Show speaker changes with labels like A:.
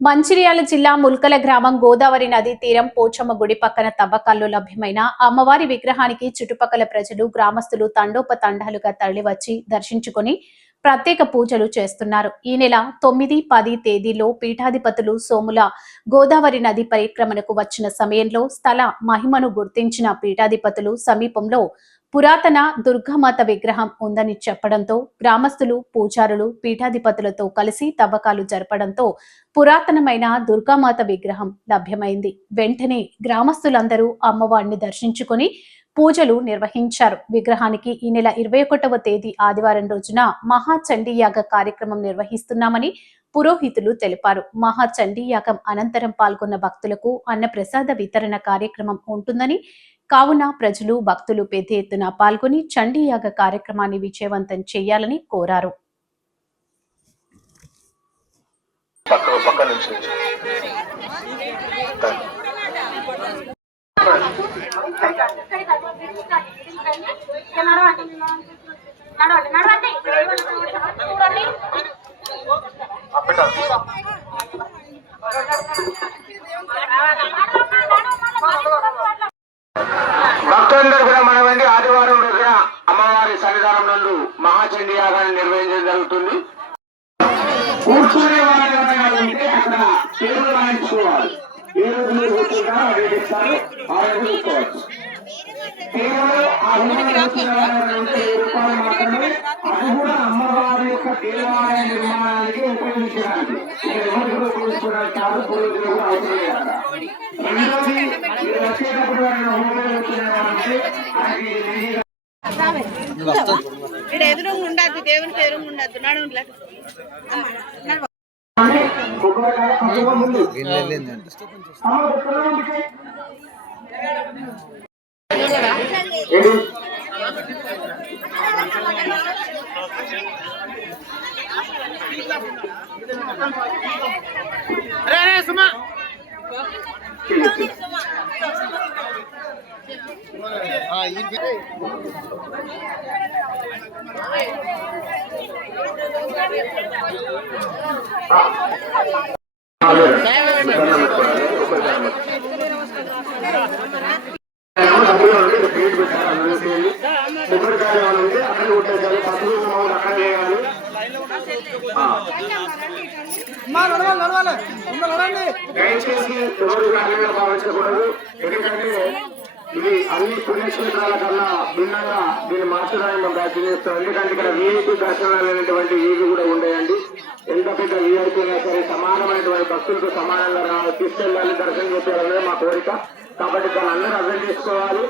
A: మంచిర్యాల జిల్లా ముల్కల గ్రామం గోదావరి నది తీరం పోచమ్మ గుడి పక్కన తవ్వకాల్లో లభ్యమైన అమ్మవారి విగ్రహానికి చుట్టుపక్కల ప్రజలు గ్రామస్తులు తండోపతండాలుగా తరలివచ్చి దర్శించుకొని ప్రత్యేక పూజలు చేస్తున్నారు. ఈ నెల తొమ్మిది పది తేదీలో పీఠాధిపతులు సోముల గోదావరి నది పరిక్రమణకు వచ్చిన సమయంలో స్థల మహిమను గుర్తించిన పీఠాధిపతులు సమీపంలో పురాతన దుర్గామాత విగ్రహం ఉందని చెప్పడంతో గ్రామస్తులు పూజారులు పీఠాధిపతులతో కలిసి తవ్వకాలు జరపడంతో పురాతనమైన దుర్గామాత విగ్రహం లభ్యమైంది. వెంటనే గ్రామస్తులందరూ అమ్మవారిని దర్శించుకొని పూజలు నిర్వహించారు. విగ్రహానికి ఈ నెల ఇరవై ఒకటవ తేదీ ఆదివారం రోజున మహాచండీ యాగ కార్యక్రమం నిర్వహిస్తున్నామని పురోహితులు తెలిపారు. మహాచండీ యాగం అనంతరం పాల్గొన్న భక్తులకు అన్నప్రసాద వితరణ కార్యక్రమం ఉంటుందని కావున ప్రజలు భక్తులు పెద్ద ఎత్తున పాల్గొని చండీ యాగ కార్యక్రమాన్ని విజయవంతం చేయాలని కోరారు.
B: పక్క పక్క నుంచి.
C: నడవండి నడవండి. చూడండి
B: సన్నిధానం నందు మహాచండీ యాగాన్ని నిర్వహించడం జరుగుతుంది. కూర్చునే వారు ఎవరైనా ఉంటే అక్కడ పేర్లు రాయించుకోవాలి. ఏ రోజు మీరు కూర్చుంటారో అదే ఇస్తారు ఆ రోజు చూసుకోవచ్చు కేవలం ఆ ఉంటే ఏ రూపాయలు మాత్రమే అది కూడా అమ్మవారి యొక్క దేవాలయ నిర్మాణానికి ఉపయోగించడానికి. కాదు కూడా అవసరం లేదు రెండోది మీరు వచ్చేటప్పుడు
D: ఇక్కడ ఎదురుగా ఉండద్దు దేవునికి ఎదురుగా ఉండద్దు. నడు
B: కొబ్బరికాయ పసుపు దయచేసి ఎవరు అన్నంగా భావించకూడదు ఎందుకంటే అన్ని పుణ్యక్షేత్రాల కన్నా భిన్నంగా దీన్ని మార్చడానికి మనం ప్రయత్నిస్తాం ఎందుకంటే ఇక్కడ వీఐపీ దర్శనాలు అనేటువంటి వీవి కూడా ఉండేయండి. ఎంత పెద్ద వీఐపీ అయినా సరే సమానమైనటువంటి భక్తులకు సమానంగా తీసుకెళ్ళాలి దర్శనం చేయాలనేది మా కోరిక. కాబట్టి దాన్ని అందరూ అర్థం చేసుకోవాలి.